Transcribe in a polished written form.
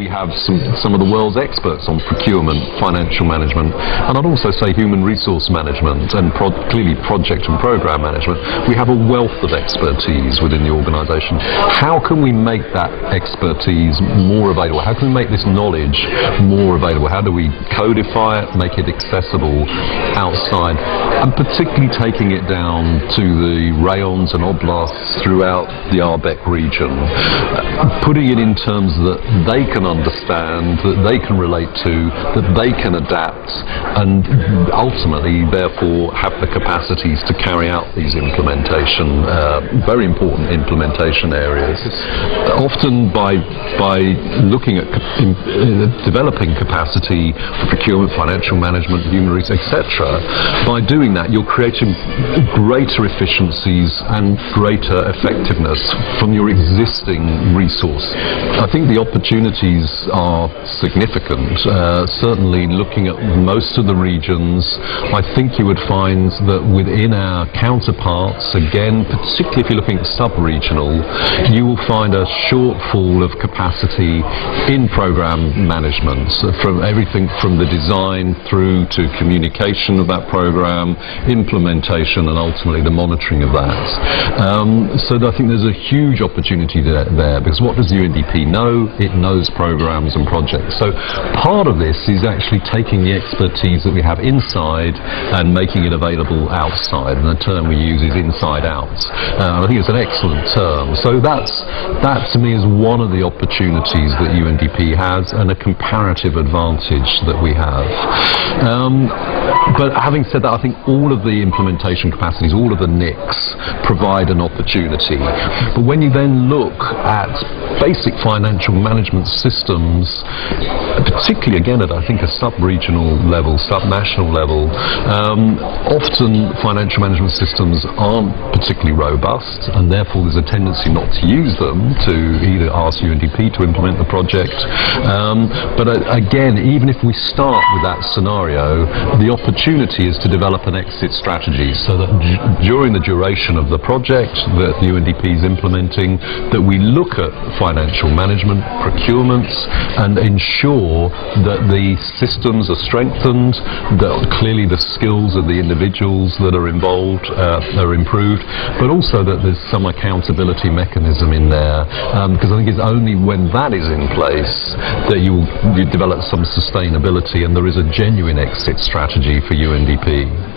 we have some of the world's experts on procurement, financial management, and I'd also say human resource management and clearly project and program management. We have a wealth of expertise within the organisation. How can we make that expertise more available? How can we make this knowledge more available? How do we codify it, make it accessible outside, and particularly taking it down to the rayons and oblasts throughout the Arbeck region, putting it in terms that they can understand, that they can relate to, that they can adapt, and ultimately therefore have the capacities to carry out these implementation, very important implementation areas. Often by looking at developing capacity for procurement, financial management, human resources, etc., by doing that you're creating greater efficiencies and greater effectiveness from your existing resource. I think the opportunities are significant. Certainly looking at most of the regions, I think you would find that within our counterparts, again, particularly if you're looking at sub-regional, you will find a shortfall of capacity in program management, from everything from the design through to communication of that program, implementation, and ultimately the monitoring of that. So I think there's a huge opportunity there, because what does UNDP know? It knows programs and projects. So part of this is actually taking the expertise that we have inside and making it available outside, and the term we use is inside out. I think it's an excellent term. So that to me is one of the opportunities that UNDP has, and a comparative advantage that we have. But having said that, I think all of the implementation capacities, all of the NICs provide an opportunity. But when you then look at basic financial management systems, particularly again at I think a sub-regional level, sub-national level, often financial management systems aren't particularly robust, and therefore there's a tendency not to use them, to either ask UNDP to implement the project. But again, even if we start with that scenario, the opportunity is to develop an exit strategy, so that during the duration of the project that UNDP is implementing, that we look at financial management, procurements, and ensure that the systems are strengthened, that clearly the skills of the individuals that are involved are improved, but also that there's some accountability mechanism in there, because I think it's only when that is in place that you develop some sustainability and there is a genuine exit strategy for UNDP.